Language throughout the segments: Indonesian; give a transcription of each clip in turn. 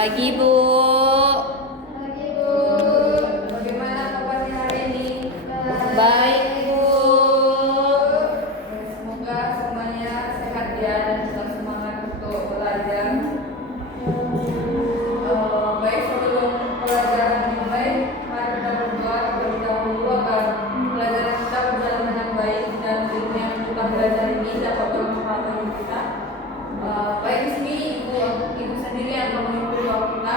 Pagi Bu. Pagi Bu. Bagaimana kabarnya hari ini? Baik Bu. Semoga semuanya sehat ya dan tetap semangat untuk belajar. Baik, sebelum pelajaran dimulai, mari kita berdoa terlebih dahulu agar pelajaran kita berjalan dengan baik dan ilmu yang kita belajar ini dapat bermanfaat bagi kita. Baik, di sini ibu sendiri yang akan memimpin doa kita.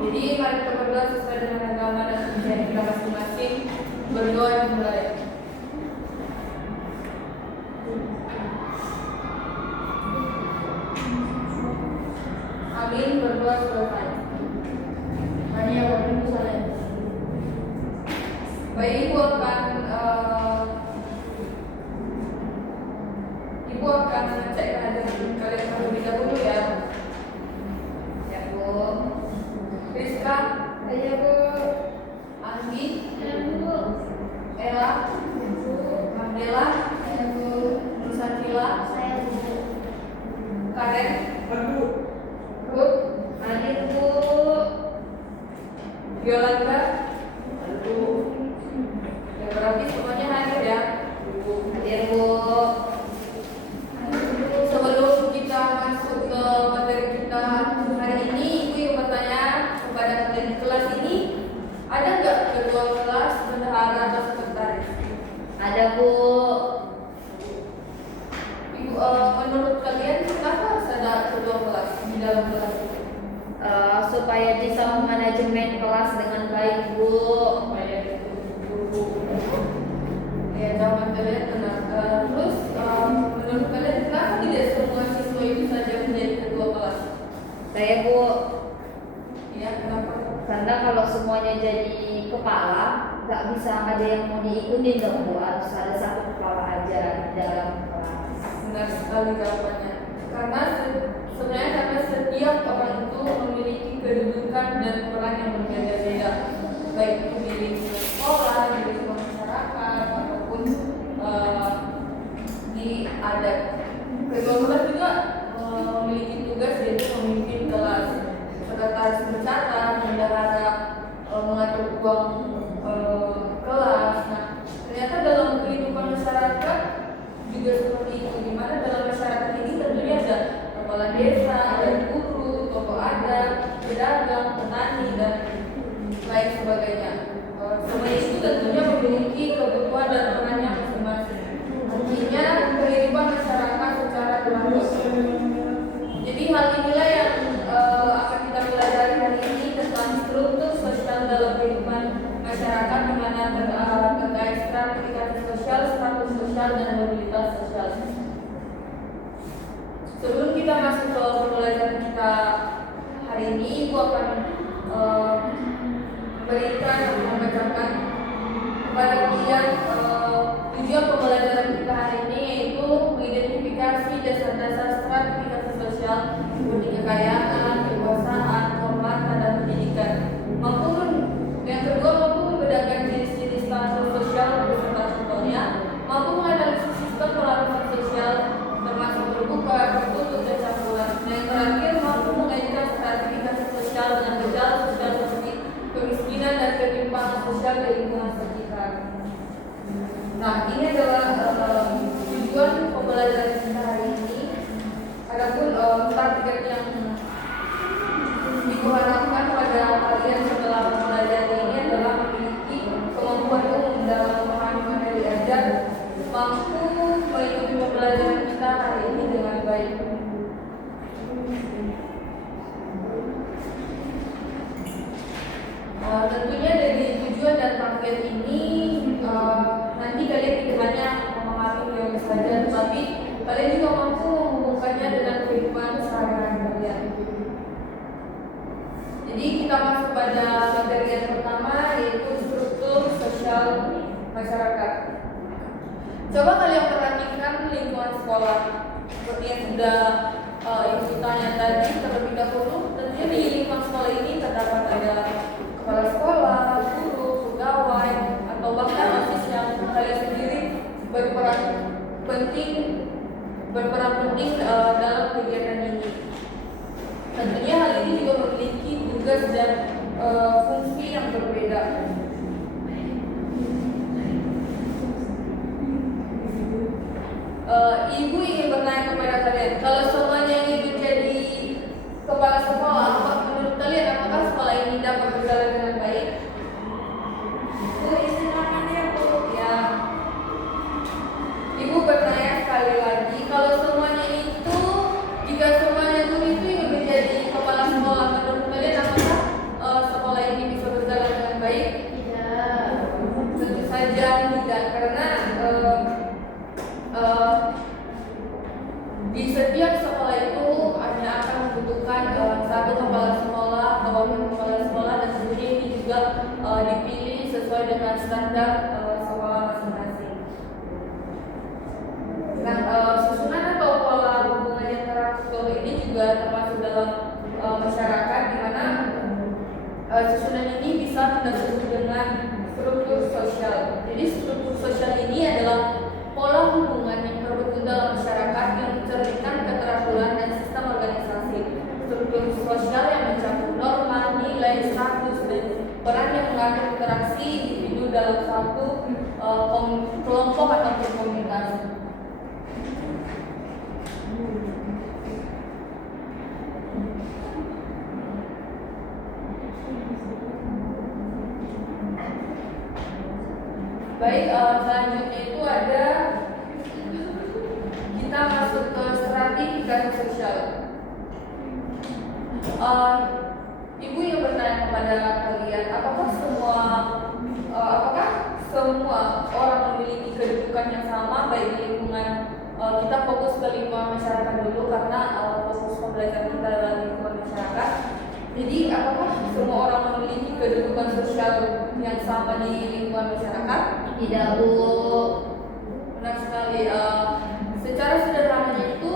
Jadi mari kita berdoa sesuai dengan agama dan kepercayaan kita masing-masing. Berdoa dimulai. Amin. Berdoa selesai. Mari ya Bapak saya. Baik, Ibu akan mengecek kehadiran kalian terlebih dahulu ya. Ya Bu. Rizka, Saya Bu. Anggi, Saya Bu. Ella, Bu. Mandela, Saya Bu. Nusantila, Saya Bu. Karen, Ruth, Hadir Bu. Yolanda, ya berarti semuanya hadir ya. Hadir Bu. Sebelum kita masuk ke materi kita hari ini, Ibu bertanya kepada kalian di kelas ini, ada nggak ketua kelas, bendahara atau sekretaris? Ada Bu. Ibu, menurut kalian kenapa harus ada ketua kelas di dalam kelas itu? Supaya bisa memanajemen kelas dengan baik Bu. Supaya guru ya jawaban kalian benar. Terus menurut kalian kenapa tidak semua siswa itu saja menjadi ketua kelas? Saya Bu. Ya, kenapa? Karena kalau semuanya jadi kepala, nggak bisa ada yang mau diikutin dong Bu. Harus ada satu kepala aja di dalam kelas. Benar sekali jawabannya. Karena sebenarnya karena setiap orang itu memiliki kedudukan dan peran yang berbeda-beda, baik itu di lingkungan sekolah, di lingkungan masyarakat, ataupun di adat. Ketua kelas juga memiliki tugas yaitu memimpin kelas, sekretaris mencatat, bendahara mengatur uang kelas. Nah, ternyata dalam kehidupan masyarakat juga seperti itu, di mana dalam masyarakat ini tentunya ada kepala desa, ada guru, tokoh adat, pedagang, petani, dan lain sebagainya. Semua itu tentunya memiliki kebutuhan dan perannya masing-masing. Artinya kehidupan masyarakat secara beragam. Jadi hal inilah yang akan kita pelajari hari ini tentang struktur sosial dalam kehidupan masyarakat, di mana terkait stratifikasi sosial, status sosial, dan mobilitas sosial. Sebelum kita masuk ke pembelajaran kita hari ini, Ibu akan memberikan atau membacakan kepada kalian tujuan pembelajaran kita hari ini, yaitu mengidentifikasi dasar-dasar stratifikasi sosial seperti kekayaan, kekuasaan, kehormatan, dan pendidikan. Yang kedua, mampu membedakan jenis-jenis status sosial beserta contohnya, mampu menganalisis sistem pelaporan sosial termasuk terbuka, tertutup, dan campuran. Dan yang terakhir, mampu mengaitkan stratifikasi sosial dengan gejala sosial seperti kemiskinan dan ketimpangan sosial di lingkungan sekitar. Nah, ini adalah tujuan pembelajaran kita hari ini. Adapun target yang diharapkan pada kalian setelah belajar ini adalah memiliki kemampuan umum dalam memahami materi ajar, mampu mengikuti pembelajaran kita hari ini dengan baik. Tentunya dari tujuan dan target ini nanti kalian tidak hanya memahami teori saja, tetapi kalian juga mampu menghubungkannya dengan kehidupan sehari-hari kalian. Jadi kita masuk pada materi yang pertama, yaitu struktur sosial masyarakat. Coba kalian perhatikan lingkungan sekolah seperti yang sudah Ibu tanya tadi terlebih dahulu. Tentunya di lingkungan sekolah ini terdapat ada kepala sekolah, guru, pegawai, atau bahkan OSIS yang kalian sendiri berperan penting dalam kegiatan ini. Tentunya hal ini juga memiliki tugas dan fungsi yang berbeda. Ibu ingin bertanya kepada kalian, kalau semuanya ingin menjadi kepala sekolah, apa menurut kalian apakah sekolah ini dapat berjalan dengan baik? Bu, silakan ya Bu. Ya. Ibu bertanya sekali lagi, kalau semuanya itu, jika semuanya itu ingin menjadi kepala sekolah, menurut kalian apakah sekolah ini bisa berjalan dengan baik? Tidak. Tentu saja tidak, karena di setiap sekolah itu Anda akan membutuhkan satu kepala sekolah atau wakil kepala sekolah, dan tentunya ini juga dipilih sesuai dengan standar sekolah masing-masing. Nah, susunan atau pola hubungan antara sekolah ini juga termasuk dalam masyarakat, di mana susunan ini bisa kita sebut dengan struktur sosial. Jadi struktur sosial ini adalah pola hubungan yang terbentuk dalam masyarakat yang mencerminkan keterampilan dan sistem organisasi. Struktur sosial yang mencakup norma, nilai, status, dan peran yang mengatur interaksi individu dalam suatu kelompok atau komunitas. Baik, selanjutnya itu ada kita masuk ke stratifikasi sosial. Ibu yang bertanya kepada kalian, apakah semua orang memiliki kedudukan yang sama baik di lingkungan? Kita fokus ke lingkungan masyarakat dulu karena fokus pembelajaran kita adalah lingkungan masyarakat. Jadi apakah semua orang memiliki kedudukan sosial yang sama di lingkungan masyarakat? Tidak, Bu. Benar sekali. Secara sederhananya itu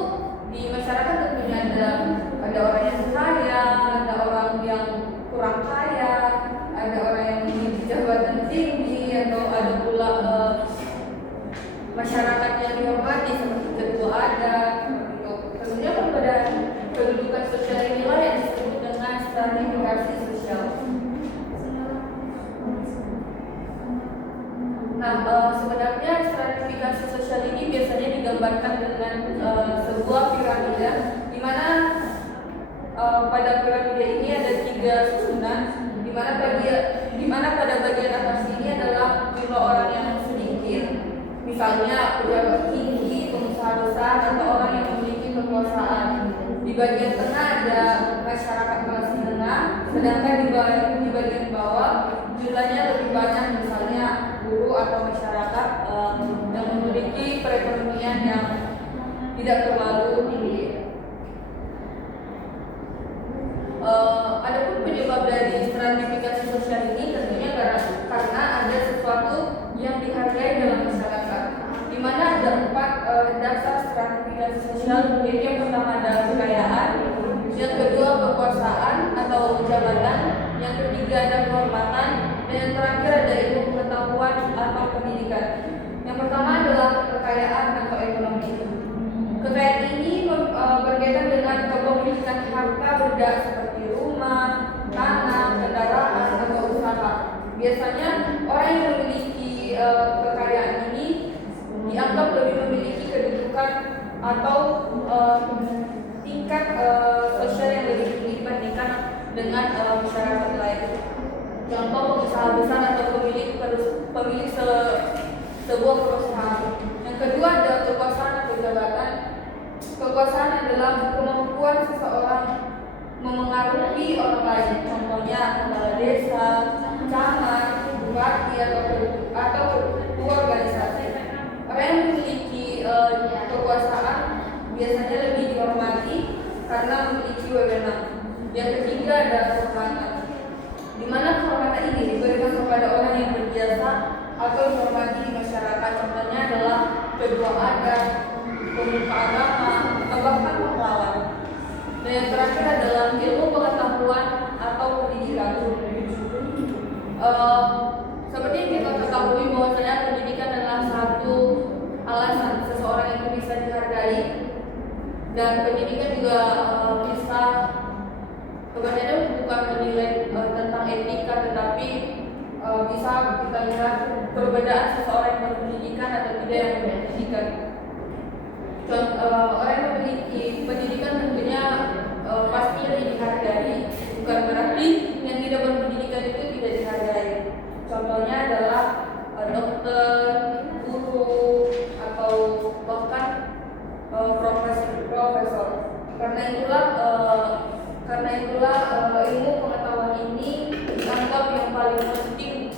di masyarakat tentunya ada orang yang kaya, ada orang yang kurang kaya, ada orang yang memiliki jabatan tinggi, atau ada pula masyarakat yang dihormati seperti ketua adat. Tentunya perbedaan kedudukan sosial inilah yang disebut dengan stratifikasi sosial. Nah, sebenarnya stratifikasi sosial ini biasanya digambarkan dengan sebuah piramida, di mana pada piramida ini ada 3 susunan, di mana pada bagian atas ini adalah jumlah orang yang sedikit, misalnya pejabat tinggi, pengusaha besar, atau orang yang memiliki kekuasaan. Di bagian tengah ada masyarakat kelas menengah, sedangkan di bagian bawah jumlahnya lebih banyak, misalnya guru atau masyarakat yang memiliki perekonomian yang tidak terlalu tinggi. Adapun penyebab dari stratifikasi sosial ini tentunya karena ada sesuatu yang dihargai dalam masyarakat, di mana ada 4 dasar stratifikasi sosial, yaitu yang pertama adalah kekayaan, yang kedua kekuasaan atau jabatan, yang ketiga ada kehormatan, dan yang terakhir ada ilmu pengetahuan atau pendidikan. Yang pertama adalah kekayaan atau ekonomi. Kekayaan ini berkaitan dengan kepemilikan harta benda seperti rumah, tanah, kendaraan, atau usaha. Biasanya orang yang memiliki kekayaan ini dianggap lebih memiliki kedudukan atau tingkat sosial yang lebih tinggi dibandingkan dengan masyarakat lain. Contoh pengusaha besar atau pemilik sebuah perusahaan. Yang kedua ada kekuasaan atau jabatan. Kekuasaan adalah kemampuan seseorang memengaruhi orang lain. Contohnya kepala desa, camat, bupati, atau ketua organisasi. Orang yang memiliki kekuasaan biasanya lebih dihormati karena memiliki wewenang. Yang ketiga ada kehormatan, di mana kehormatan ini diberikan kepada orang yang berjasa atau dihormati di masyarakat. Contohnya adalah ketua adat, pemuka agama, atau bahkan pahlawan. Dan yang terakhir adalah ilmu pengetahuan atau pendidikan. Seperti yang kita ketahui bahwasanya pendidikan adalah satu alasan seseorang itu bisa dihargai, dan pendidikan juga bisa sebenarnya bukan menilai tentang etika, tetapi bisa kita lihat perbedaan seseorang yang berpendidikan atau tidak yang berpendidikan. Orang yang memiliki pendidikan tentunya pasti lebih dihargai, bukan berarti yang tidak berpendidikan itu tidak dihargai. Contohnya adalah dokter, guru, atau bahkan profesor. Karena itulah ilmu pengetahuan ini dianggap yang paling penting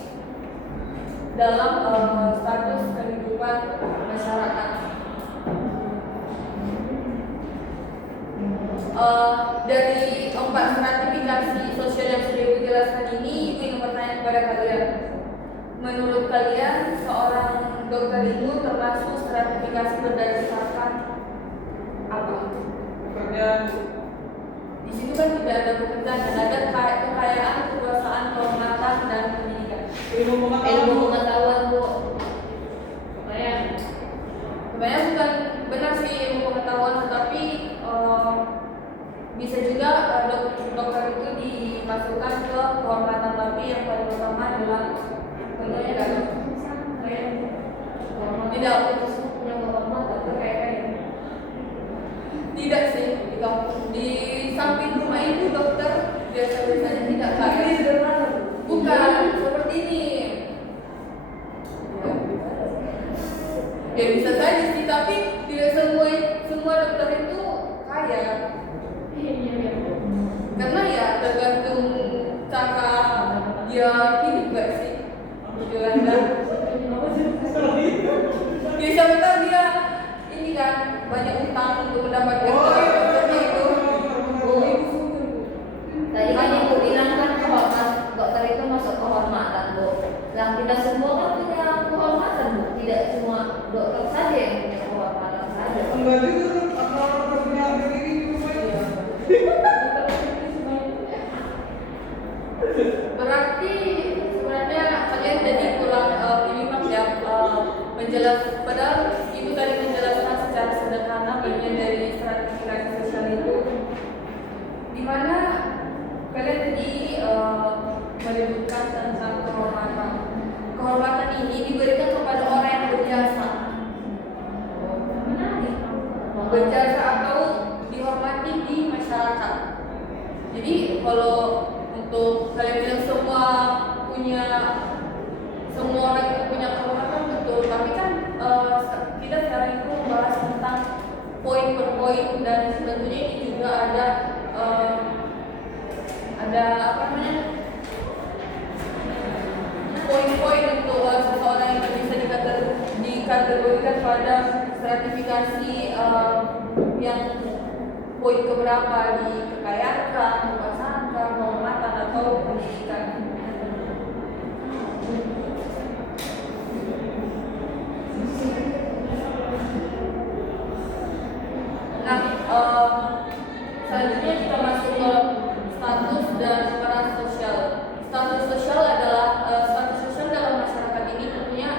dalam status kehidupan masyarakat. Dari 4 stratifikasi sosial yang sudah Ibu jelaskan ini, Ibu ingin bertanya kepada kalian. Menurut kalian, seorang dokter itu termasuk stratifikasi berdasarkan apa? Pekerjaan. Di situ kan tidak ada pekerjaan, dan ada kekayaan, kekuasaan, kehormatan, dan pendidikan. Ilmu Ilmu pengetahuan, Bu. Sebenarnya bukan benar sih ilmu pengetahuan, tetapi bisa juga dokter itu dimasukkan ke kehormatan, tapi yang paling utama adalah pendidikan. Tidak punya kehormatan tuh kayak tidak sih di kampung, di samping rumah itu dokter biasa-biasanya tidak kaya. Bukan seperti ini. Ya bisa saja sih, tapi tidak semua dokter itu kaya. Karena ya tergantung cara dia hidup gak sih. Jualan. Ya siapa tahu dia ini kan banyak utang untuk mendapatkan dokternya itu. Tadi kan Ibu bilang kan kehormatan dokter itu masuk kehormatan, Bu. Yang tidak semua kan punya kehormatan, Bu. Tidak semua dokter saja yang punya kehormatan saja. Enggak juga kan, apa punya diri juga ya. Berarti sebenarnya kalian jadi kurang klimaks ya padahal itu tadi menjelaskan secara sederhana bagian dari stratifikasi sosial itu, di mana kalian tadi menyebutkan tentang kehormatan. Kehormatan ini diberikan kepada orang yang berjasa. Berjasa atau dihormati di masyarakat. Jadi kalau untuk kalian bilang semua orang itu punya kehormatan, betul. Tapi kan kita sekarang itu membahas tentang poin per poin, dan tentunya ini juga ada apa namanya poin-poin untuk seseorang yang bisa dikategorikan pada stratifikasi yang poin keberapa di kekayaan, kekuasaan, kehormatan, atau pendidikan. Nah, selanjutnya kita masuk ke status dan peran sosial. Status sosial dalam masyarakat ini tentunya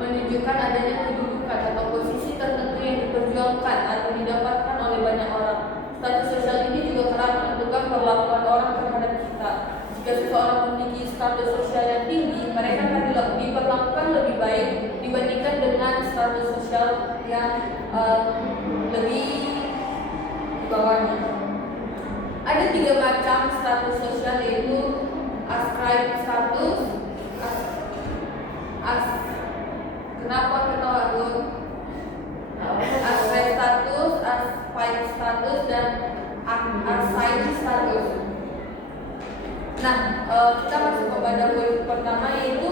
menunjukkan adanya kedudukan atau posisi tertentu yang diperjuangkan atau didapatkan oleh banyak orang. Status sosial ini juga kerap menentukan perlakuan orang terhadap kita. Jika seseorang memiliki status sosial yang tinggi, mereka akan diperlakukan lebih baik dibandingkan dengan status sosial yang lebih di bawahnya. Ada 3 macam status sosial, yaitu ascribed status, kenapa ketawa dulu? Ascribed status, ascribed status, dan assigned status. Nah, kita masuk kepada poin pertama, yaitu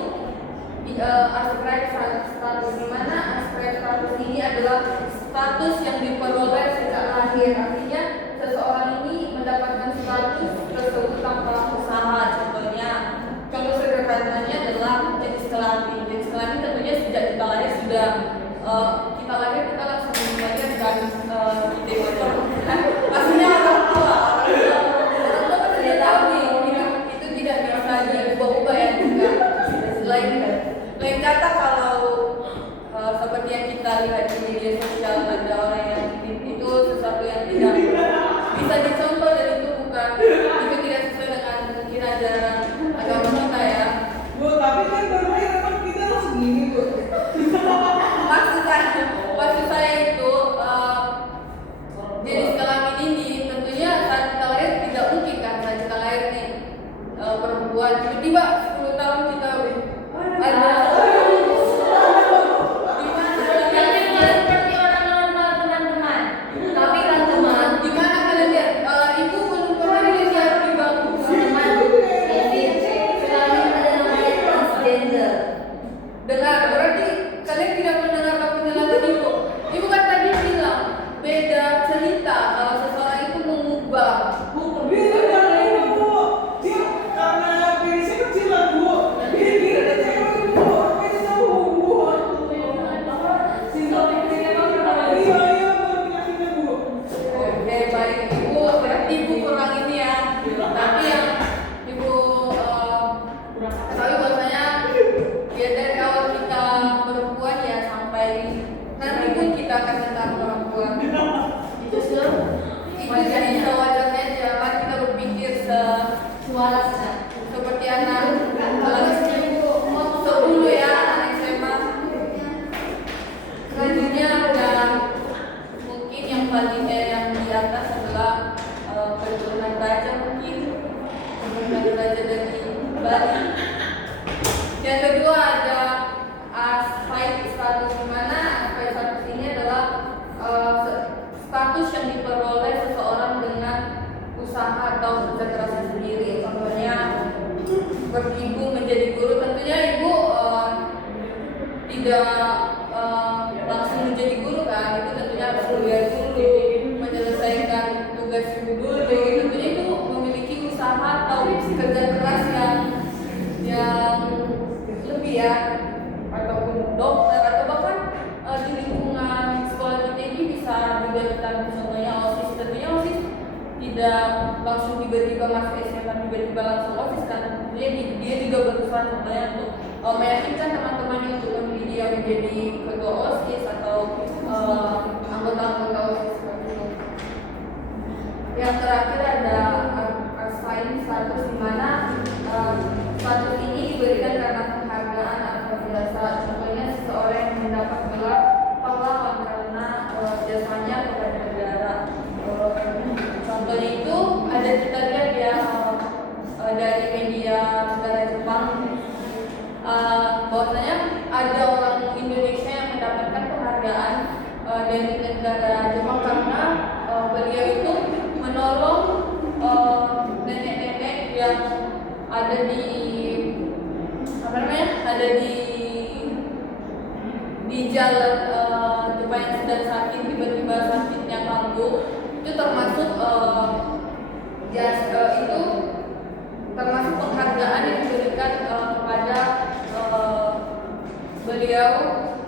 ascribed status. Di mana ascribed status ini adalah status yang diperoleh sejak lahir. Artinya seseorang ini mendapatkan status tersebut tanpa usaha. Contoh sederhananya adalah jenis kelamin. Jenis kelamin tentunya sejak kita lahir sudah kita langsung belajar dan kita pastinya orang tua kan sudah tahu nih itu tidak bisa diubah-ubah ya. Lain kata kalau seperti yang kita lihat di media sosial, ada orang yang itu sesuatu yang tidak bisa dicontoh, dan itu dengar, berarti kalian tidak mendengar penjelasan ibu. Ibu kan tadi bilang beda cerita kalau seseorang itu mengubah. Beda karena ini bu, dia karena penisnya kecilan bu, dia kira ada cewek bu, ini tahu bu. Iya iya bu, penyakitnya bu. Oke baik ibu, berarti ibu kurang ini ya. Tapi yang ibu ketahui bahwasanya ya dari awal kita perempuan ya sampai nanti pun kita akan tetap perempuan. Itu sudah Itu jadi sewajarnya jangan kita berpikir suara sah. seperti anak kelas 10 ya, anak SMA. Selanjutnya ada mungkin yang paling yang di atas adalah keturunan raja mungkin keturunan raja dari Bali. Yang kedua ada aspek status, di mana aspek status ini adalah status yang diperoleh seseorang dengan usaha atau kerja kerasnya sendiri. Contohnya seperti ibu menjadi guru, tentunya ibu tidak langsung menjadi guru kan, ibu tentunya harus kuliah dulu, menyelesaikan tugas ibu dulu, tentunya itu memiliki usaha atau kerja keras yang lebih ya, ataupun dokter atau bahkan di lingkungan sekolah kita ini bisa juga kita contohnya OSIS. Tentunya OSIS tidak langsung tiba-tiba masuk SMA tiba-tiba langsung OSIS kan, tentunya dia juga berusaha contohnya untuk meyakinkan teman-temannya untuk memilih dia menjadi ketua OSIS atau anggota-anggota OSIS seperti itu. Yang terakhir ada assigned status, di mana status ini diberikan karena penghargaan atau jasa. Contohnya seseorang yang mendapat gelar pahlawan karena jasanya kepada negara. Contohnya itu ada kita lihat ya dari media negara Jepang, bahwasanya ada orang Indonesia yang mendapatkan penghargaan dari negara Jepang karena beliau itu menolong nenek-nenek yang ada di jalan Jepang yang sedang sakit, tiba-tiba sakitnya kambuh. Itu termasuk itu termasuk penghargaan yang diberikan kepada beliau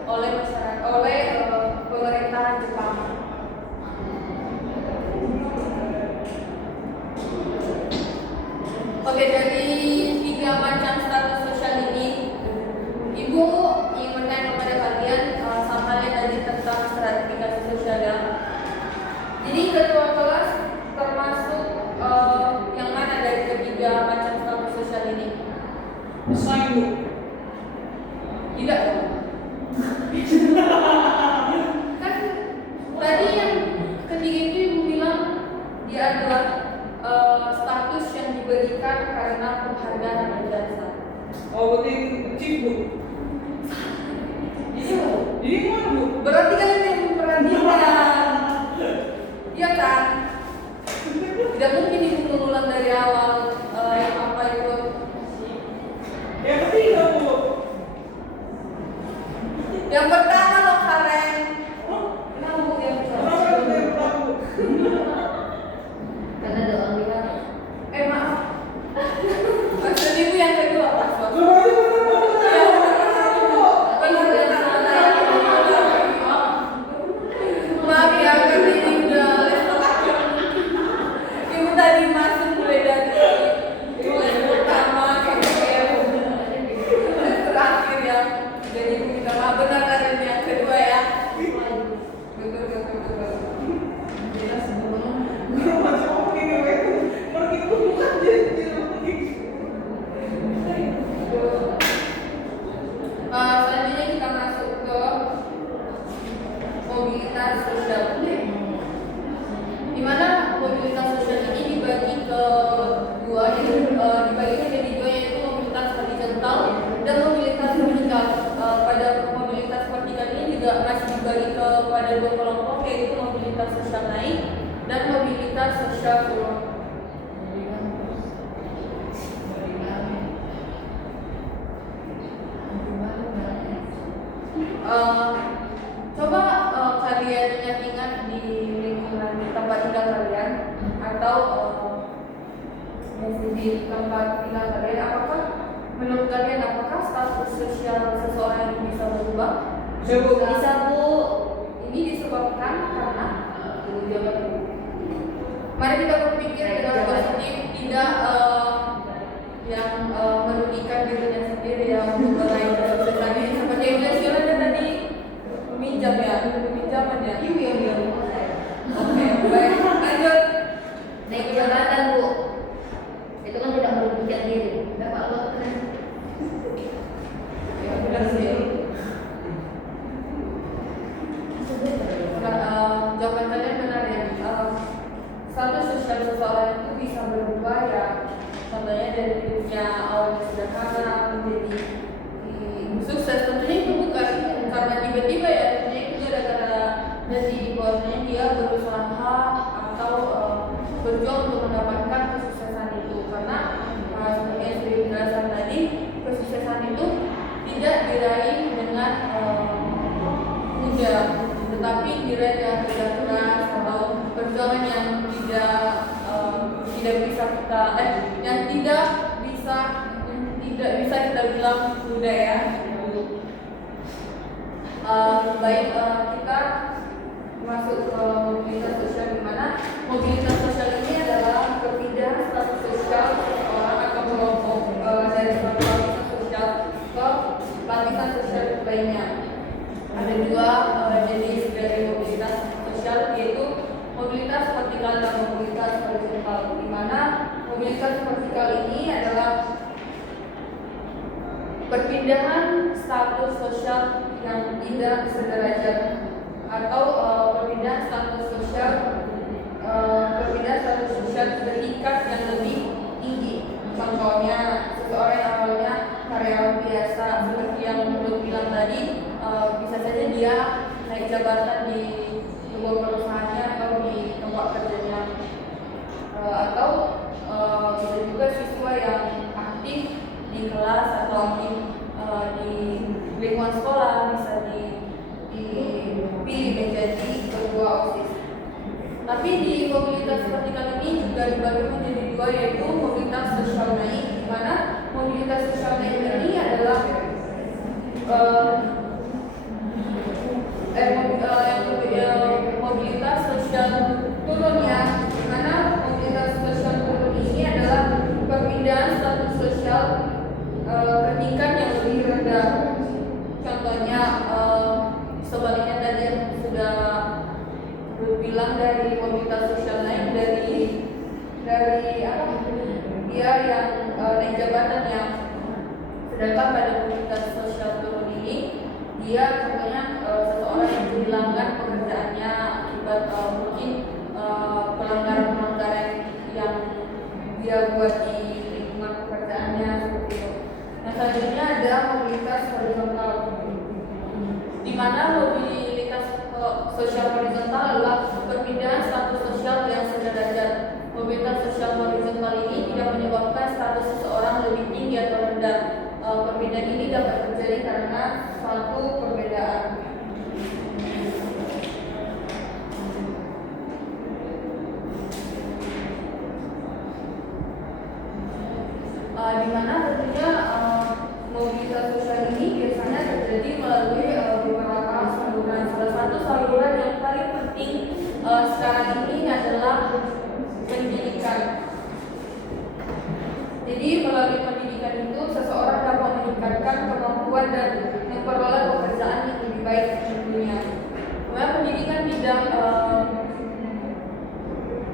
oleh masyarakat, oleh pemerintah Jepang. Oke, dari 3 macam status sosial ini, Ibu ingin bertanya kepada kalian sama kalian tadi tentang stratifikasi sosial ya. Jadi ketua kelas termasuk yang mana dari ketiga macam status sosial ini? Sign bu. Tidak. Kan tadi yang ketiga itu Ibu bilang dia adalah status yang diberikan karena penghargaan dan jasa. Oh berarti cip bu. Ini mana bu? Berarti kalian yang memperhatikan, iya kan? Tidak mungkin Ibu mengulang dari awal apa itu. Yang ketiga bu. Yang pertama loh Karen. Kenapa Bu yang Kenapa pertama? yang pertama bu? Karena ada orang bilang Maaf. Maksud Ibu yang kedua pas Loh, berarti benar bu. benar yang salah. Maaf ya, karena ini udah les terakhir. Ibu tadi masuk mulai dari les pertama sampai les terakhir ya. Jadi Ibu minta maaf, benar Karen yang kedua ya. Betul. jelas sebelum Guru macam apa ini bu? Pergi bu bukan jadi Selanjutnya kita masuk ke mobilitas sosial. Di mana mobilitas sosial ini dibagi ke dua, dibagi menjadi dua, yaitu mobilitas horizontal dan mobilitas vertikal. Pada mobilitas vertikal ini juga masih dibagi kepada dua kelompok, yaitu mobilitas sosial naik dan mobilitas sosial turun. Eh, Coba kalian ingat-ingat di lingkungan tempat tinggal kalian atau di tempat tinggal kalian, apakah menurut kalian apakah status sosial seseorang itu bisa berubah? Bisa Bu. Ini disebabkan karena mari kita berpikir dengan positif, tidak yang merugikan dirinya sendiri yang mulai tadi seperti yang Sheila tadi meminjam peminjamannya. Iya. Oke, baik, lanjut. Naik jabatan Bu. Itu kan tidak merugikan diri. Bapak Allah keren. Ya, benar sih. Jawaban kalian benar ya. Status sosial seseorang itu bisa berubah ya. Contohnya dari hidupnya awalnya sederhana menjadi sukses. Tentunya itu bukan karena tiba-tiba ya. Tentunya itu gara-gara dari bahwasanya dia berusaha atau berjuang untuk mendapatkan kesuksesan itu. Karena seperti yang sudah dijelaskan tadi, kesuksesan itu tidak diraih dengan mudah, tetapi diraih dengan kerja keras atau perjuangan yang tidak bisa kita bilang mudah ya. Baik, kita masuk ke mobilitas sosial, di mana mobilitas sosial ini adalah perpindahan status sosial seseorang atau kelompok dari satu lapisan sosial ke lapisan sosial lainnya. Ada dua jenis dari mobilitas sosial, yaitu mobilitas vertikal dan mobilitas horizontal. Di mana mobilitas vertikal ini adalah perpindahan status sosial yang tidak sederajat atau perpindahan status sosial bertingkat yang lebih tinggi. Contohnya seseorang yang awalnya karyawan biasa seperti yang Nurul bilang tadi, bisa saja dia naik jabatan di sebuah perusahaannya atau di tempat kerjanya, atau bisa juga siswa yang aktif di kelas atau aktif di lingkungan sekolah bisa dipilih menjadi ketua OSIS. Tapi di mobilitas vertikal ini juga dibagi menjadi dua, yaitu mobilitas sosial naik, di mana mobilitas sosial naik ini adalah mobilitas sosial turun ya, di mana mobilitas sosial turun ini adalah perpindahan status sosial ke tingkat yang lebih rendah. Contohnya sebaliknya tadi yang sudah berbilang dari mobilitas sosial naik dari apa? Dia yang naik jabatan yang, sedangkan pada mobilitas sosial turun ini dia contohnya seseorang yang kehilangan pekerjaannya akibat mungkin pelanggaran-pelanggaran yang dia buat di lingkungan pekerjaannya seperti itu. Nah, selanjutnya ada mobilitas horizontal, di mana mobilitas sosial horizontal adalah perpindahan status sosial yang sederajat. Mobilitas sosial horizontal ini tidak menyebabkan status seseorang lebih tinggi atau rendah. Perbedaan ini dapat terjadi karena suatu perbedaan. Di mana tentunya mobilitas sosial ini biasanya terjadi melalui beberapa saluran. Salah satu saluran yang paling penting sekarang ini adalah pendidikan. Jadi melalui pendidikan itu seseorang dapat meningkatkan kemampuan dan memperoleh pekerjaan yang lebih baik tentunya. Kemudian pendidikan bidang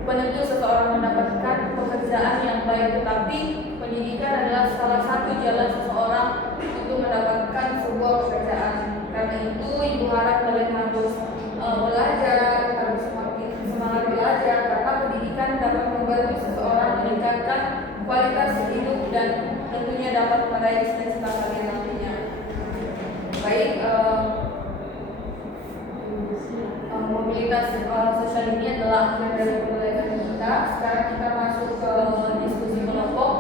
penentu seseorang mendapatkan pekerjaan yang baik, tetapi pendidikan adalah salah satu jalan seseorang untuk mendapatkan sebuah pekerjaan. Karena itu ibu harap kalian harus belajar, harus semakin semangat belajar, karena pendidikan dapat membantu seseorang meningkatkan kualitas hidup dan tentunya dapat meraih cita-cita kalian nantinya. Baik, mobilitas sosial ini adalah akhir dari pembelajaran kita. Sekarang kita masuk ke diskusi kelompok.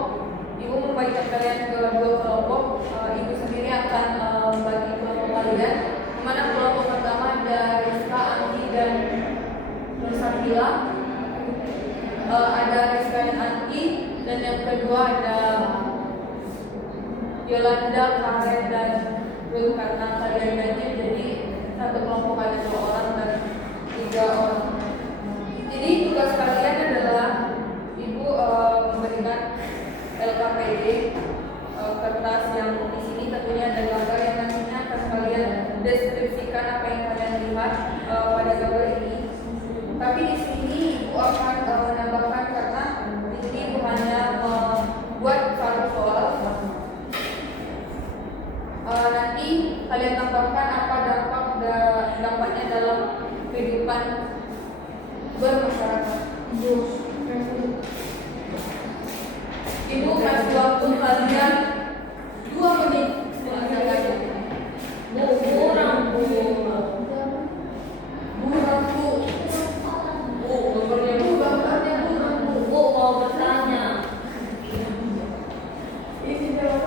Ibu membagikan kalian ke dua kelompok. Ibu sendiri akan membagi kelompok kalian, di mana kedua ada Yolanda, Karen, dan Will. Karena kalian gaji, jadi satu kelompok ada 2 orang dan 3 orang. Jadi tugas kalian adalah ibu memberikan LKPD, kertas yang di sini tentunya ada gambar yang nantinya akan kalian deskripsikan apa yang kalian lihat pada gambar ini. Tapi di sini ibu akan menambahkan, karena di sini ibu hanya membuat satu soal. Nanti kalian tambahkan apa dampaknya dalam kehidupan bermasyarakat. Ibu kasih waktu kalian 2 menit mengerjakannya. Kurang bu. Burang bu. Gambarnya bu, gambarnya burang bu. Bu mau bertanya.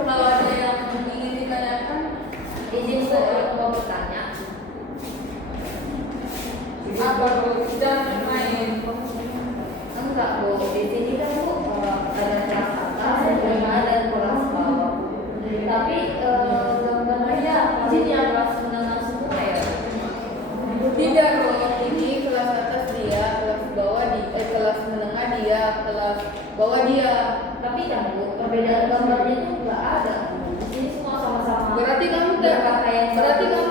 Kalau ada yang ingin ditanyakan, Izin bu, mau bertanya. apa bu? Jangan main. Enggak bu, di sini kan bu ada kelas atas, ada kelas bawah. Tapi gambarnya di sini yang kelas menengah semua ya. Tidak dong, ini kelas atas dia, kelas bawah kelas menengah dia, kelas bawah dia. Tapi kan bu, perbedaan gambarnya itu enggak ada. Di sini semua sama-sama. Berarti kamu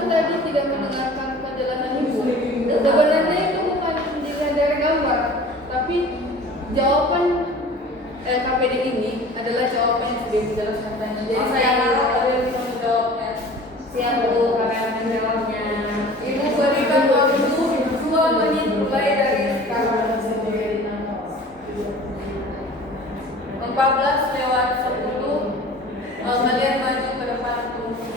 tadi tidak mendengarkan penjelasan ibu. Sebenarnya itu bukan penjelasan dari gambar, tapi jawaban LKPD ini adalah jawaban yang sudah dijelaskan tadi. Jadi saya harap kalian bisa menjawabnya. Siap bu, kalian akan menjawabnya. Ibu berikan waktu 2 menit mulai dari sekarang. 14:10, kalian maju ke depan untuk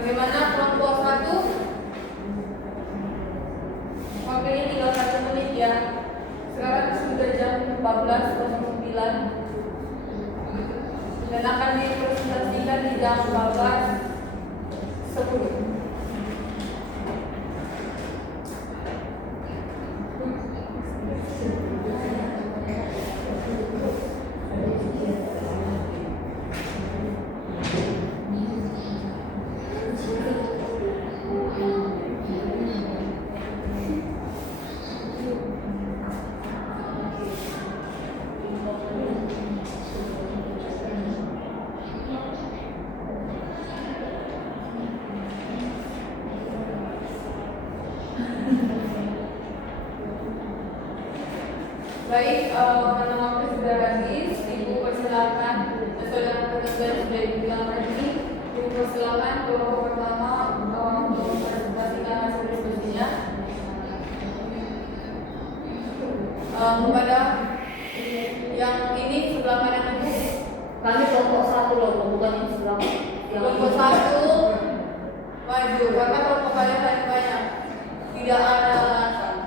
bagaimana kelompok 1? Oke, ini tinggal 1 menit ya. Sekarang sudah jam 14:09 dan akan dipresentasikan di jam 14:10. Baik, karena waktu sudah habis, Ibu persilakan sesuai dengan ketentuan yang sudah dibilang tadi. Ibu persilakan kelompok pertama untuk mempresentasikan hasil diskusinya. Kepada yang ini sebelah kanan Ibu. Kami kelompok 1 loh, bukan yang sebelah. Kelompok 1 maju karena kelompok kalian paling banyak. Tidak ada alasan.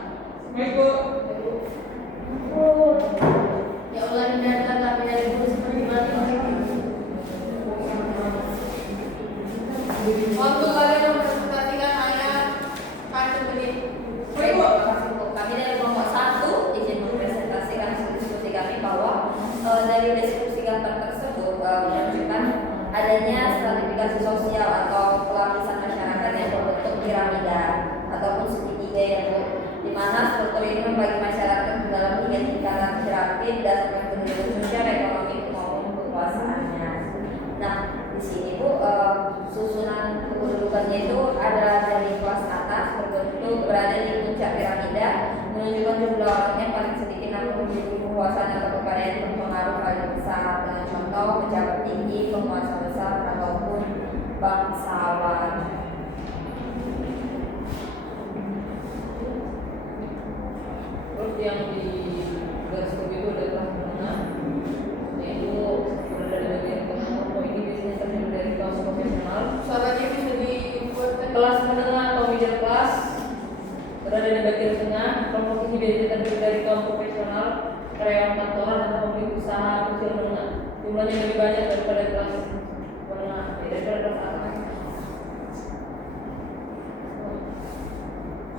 Ya Allah, ini data kami dari guru seperti mana? Waktu kalian mempresentasikan hanya 1 menit. Baik, terima kasih Bu. Kami dari kelompok 1 izin mempresentasikan hasil diskusi kami bahwa dari diskusi gambar tersebut menunjukkan adanya stratifikasi sosial atau pelapisan masyarakat yang berbentuk piramida ataupun segitiga ya Bu, di mana struktur ini membagi masyarakat ke dalam 3 tingkatan hierarki berdasarkan kedudukan sosial, ekonomi maupun kekuasaannya. Nah, di sini Bu jumlah orangnya paling sedikit namun memiliki kekuasaan atau kekayaan berpengaruh paling besar. Dengan contoh pejabat tinggi, penguasa besar ataupun bangsawan. Terus yang di garis bawah itu ada kelas menengah, yaitu berada di bagian tengah. Kelompok ini biasanya terdiri dari kelas profesional. Suaranya bisa dibuatkan. Kelas menengah atau middle class berada di bagian tengah. Kelompok ini biasanya terdiri dari kaum profesional, karyawan kantoran atau pemilik usaha kecil menengah. Jumlahnya lebih banyak daripada kelas menengah, daripada kelas atas.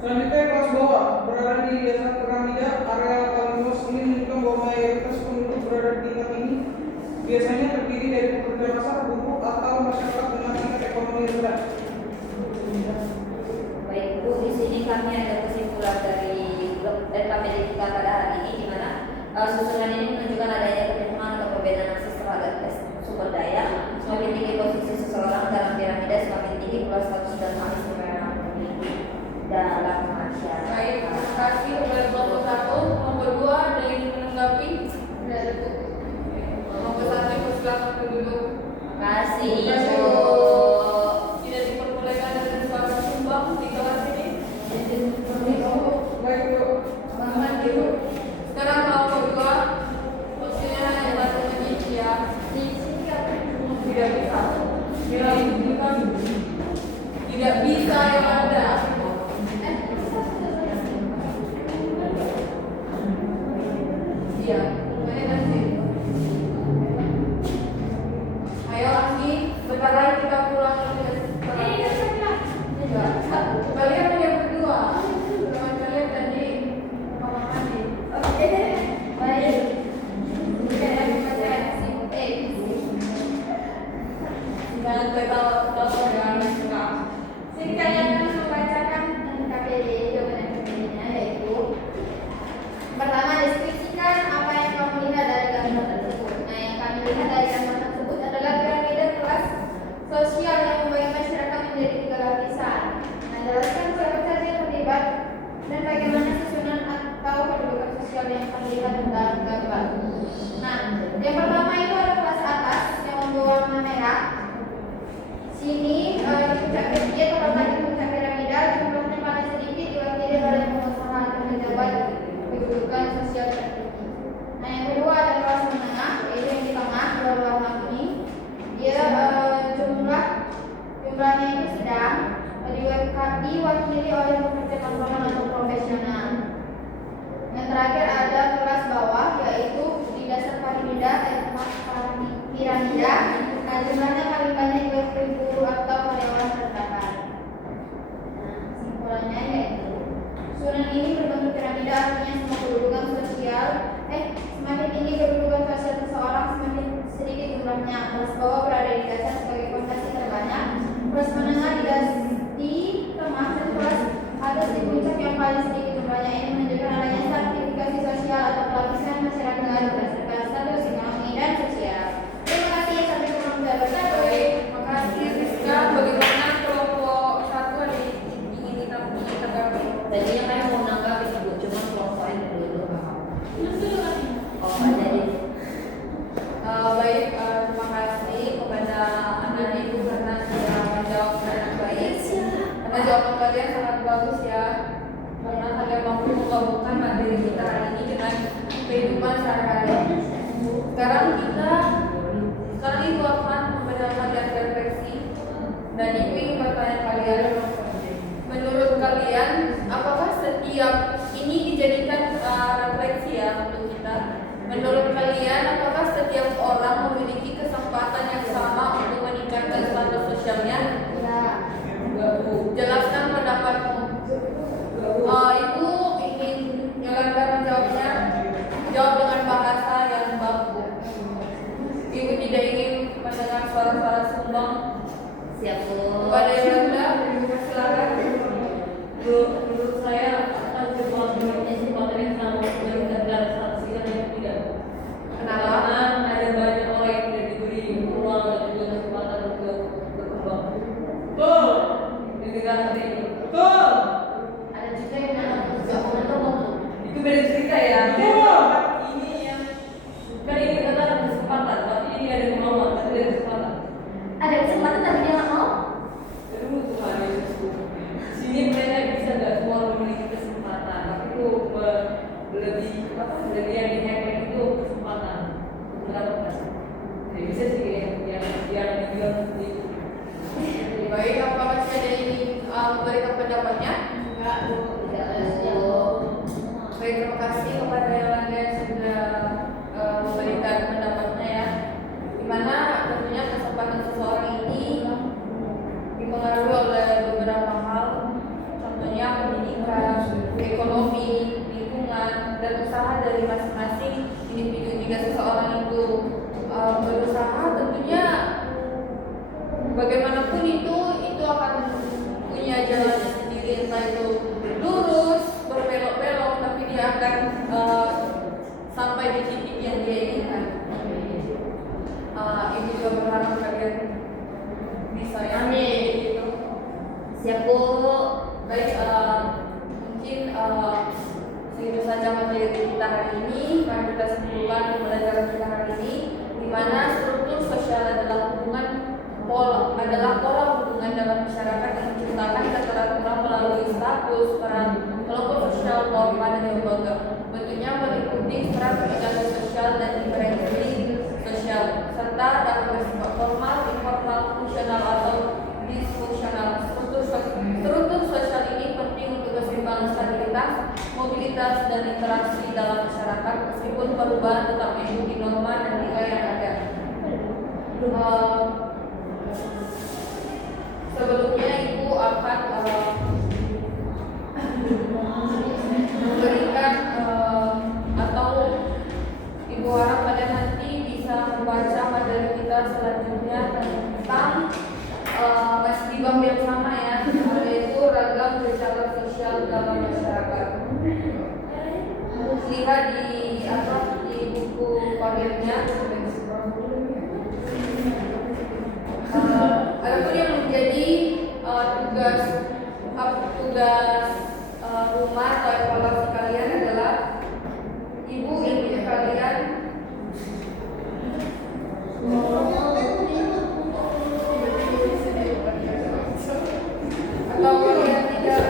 Selanjutnya kelas bawah berada di dasar piramida. Area paling luas ini menunjukkan bahwa mayoritas penduduk berada di tingkat ini biasanya terdiri dari pekerja kasar, buruh, atau masyarakat dengan tingkat ekonomi rendah. Baik Bu, di sini kami ada kesimpulan dari LKPD kita pada hari ini, di mana susunan ini menunjukkan adanya ketimpangan atau perbedaan akses terhadap sumber daya. Semakin tinggi posisi seseorang dalam piramida, semakin tinggi pula status dan hak istimewa yang memiliki dalam masyarakat. Baik, terima kasih kepada kelompok 1. Kelompok 2 ada yang ingin menanggapi? Tidak ada Bu. Kelompok 1 silakan duduk. Kasih Kasih. Bu. Tidak diperbolehkan ada suara sumbang di kelas ini. Baik Bu. Selamat ibu. Sekarang kelompok 2 posisinya hanya satu menit ya. Tidak bisa. Tidak bisa yang ada. Iya, boleh nanti. Ayo Anggi, bentar lagi kita pulang ke kalian punya berdua. Teman kalian tadi kamar mandi. Oke. Baik. Kita baca Jangan ketawa dengan suka. Singkat yang membacakan KPD jawaban KPD-nya yaitu pertama, deskripsikan apa yang kamu lihat dari gambar tersebut. Nah, yang kami lihat dari gambar tersebut adalah piramida kelas sosial yang membagi masyarakat menjadi 3 lapisan. Nah, jelaskan siapa saja yang terlibat dan bagaimana susunan atau kedudukan sosial yang terlihat dalam gambar. Nah, yang pertama itu adalah kelas atas yang membawa warna merah. Sini di puncak piramida, terletak di puncak piramida, jumlahnya paling sedikit diwakili oleh pengusaha dan pejabat kedudukan sosial tertinggi. Nah, yang kedua ada kelas menengah, yaitu yang di tengah berwarna kuning. Dia jumlahnya itu sedang diwakili oleh pekerja kantoran atau profesional. Yang terakhir ada kelas bawah, yaitu di dasar piramida, nah, jumlahnya paling banyak yaitu guru atau karyawan terdekat. Nah, kesimpulannya yaitu susunan ini berbentuk piramida, artinya semua kedudukan sosial semakin tinggi kedudukan sosial seseorang, semakin sedikit jumlahnya. Kelas bawah berada di dasar sebagai fondasi terbanyak, kelas menengah di tengah, dan kelas atas di puncak yang paling sedikit jumlahnya. Ini menunjukkan adanya stratifikasi sosial atau pelapisan masyarakat berdasarkan status ekonomi dan sosial. Terima kasih, sampai ketemu di episode. Terima kasih Rizka. Bagaimana kelompok 1 ada yang ingin kita tanggapi? Tadinya kami mau nangkap itu Bu, cuma kelompoknya dulu paham. Oh, ada di Baik, terima kasih kepada anak ibu karena sudah menjawab dengan baik. Karena jawaban kalian sangat bagus ya. Karena kalian mampu menggabungkan materi kita hari ini dengan kehidupan sehari-hari. Sekarang ibu akan memberikan kalian refleksi dan ibu ingin bertanya kalian. Menurut kalian, apakah setiap ini dijadikan refleksi ya untuk kita? Menurut kalian, apakah setiap orang memiliki kesempatan yang sama untuk meningkatkan status sosialnya? Ya. Jelaskan pendapatmu. Ibu ingin Yolanda menjawabnya. Jawab dengan bahasa yang baku. Ibu tidak ingin mendengar suara-suara sumbang. siap Bu. Kepada Yolanda, silakan. Menurut saya akan beda cerita ya. Iya. Ini yang kan ini kata ada kesempatan, tapi ini ada kemauan, tapi ada kesempatan. Ada kesempatan tapi dia nggak mau. Aduh Tuhan Yesusku. Sini mereka bisa nggak semua memiliki kesempatan, tapi itu lebih apa? Lebih yang dihack itu kesempatan. Kenapa? Jadi bisa sih yang dibilang seperti itu. Baik, apakah masih ada yang ingin memberikan pendapatnya? Enggak, Bu. Tidak Ya, ada. Bu. Baik, terima kasih kepada Yolanda yang sudah memberikan pendapatnya ya. Dimana tentunya kesempatan seseorang ini dipengaruhi oleh beberapa hal, contohnya pendidikan, ekonomi, lingkungan, dan usaha dari masing-masing individu. Jika seseorang itu berusaha, tentunya bagaimanapun itu akan punya jalannya sendiri, entah itu lurus, berbelok-belok, tapi dia akan sampai di titik yang dia inginkan. Ibu juga berharap kalian bisa ya. Amin. Siap, Bu. Baik, mungkin segitu saja materi kita hari ini. Akan kita simpulkan pembelajaran kita hari ini, di mana struktur sosial adalah pola hubungan dalam masyarakat yang menciptakan keteraturan melalui status, peran, kelompok sosial, norma, dan lembaga. Bentuknya meliputi stratifikasi sosial dan diferensi sosial, serta dapat bersifat formal, informal, fungsional, atau disfungsional. Struktur sosial ini penting untuk keseimbangan stabilitas, mobilitas, dan interaksi dalam masyarakat, meskipun perubahan tetap mengikuti norma dan nilai yang ada. Sebelumnya Ibu akan memberikan atau Ibu harap pada nanti bisa membaca materi kita selanjutnya tentang masih di bab yang sama ya, yaitu ragam gejala sosial dalam masyarakat. Lihat di buku pagernya. Adapun yang menjadi tugas rumah atau evaluasi kalian adalah Ibu ingin kalian atau kalian tidak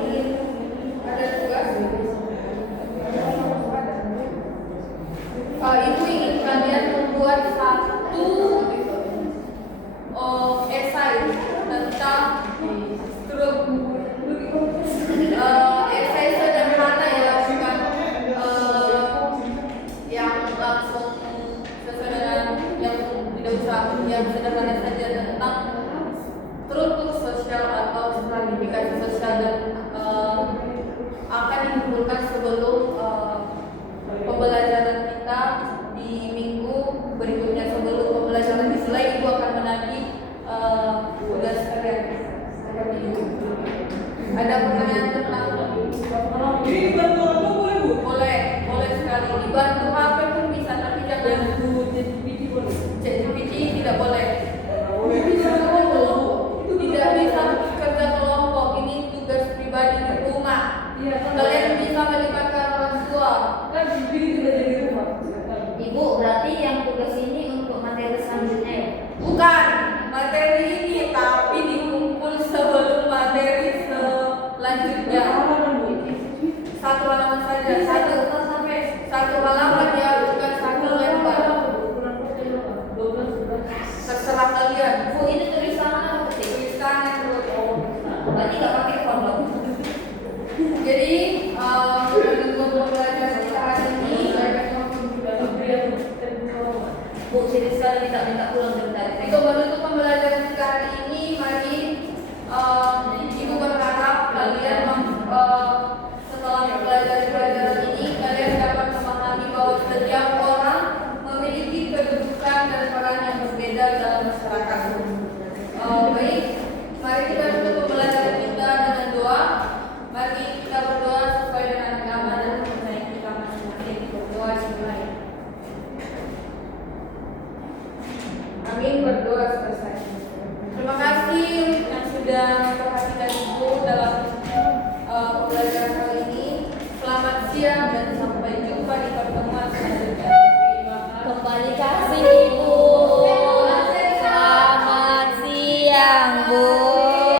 ingin ada tugas. Ibu ingin kalian membuat satu esai tentang esai sederhana ya, bukan yang langsung sesuai dengan yang tidak usah, yang sederhana saja, tentang struktur sosial atau stratifikasi sosial, dan akan dikumpulkan sebelum pembelajaran kita di minggu berikutnya. Sebelum pembelajaran dimulai, Ibu akan menagih tugas kalian. Ada pertanyaan tentang Ini bantu apa boleh, Bu? boleh sekali. Dibantu HP pun bisa, tapi jangan ChatGPT boleh. ChatGPT tidak boleh. Boleh. Tidak bisa kerja kelompok. Ini tugas pribadi di rumah. Iya, kan Kalian bisa melibatkan orang tua. kan jadi sudah jadi rumah. Ibu, berarti yang tugas ini untuk materi selanjutnya ya? Bukan materi ini, tapi dikumpul sebelum materi selanjutnya. Satu halaman saja, satu halaman ya, bukan satu lembar. Terserah kalian. Bu, ini tulisan apa sih? Tulisan Berarti nggak pakai font dong? Jadi untuk pembelajaran kita hari ini, Bu, jadi sekali minta pulang bentar. untuk menutup pembelajaran kita hari ini, mari Ibu berharap kalian setelah mempelajari pelajaran ini, kalian dapat memahami bahwa setiap orang memiliki kedudukan dan peran yang berbeda dalam masyarakat. Baik, mari kita tutup pembelajaran kita dengan doa. Mari kita berdoa sesuai dengan agama dan kepercayaan kita masing-masing. Berdoa dimulai. Amin. Berdoa selesai. siang dan sampai jumpa di pertemuan selanjutnya. Terima kasih. Kembali kasih.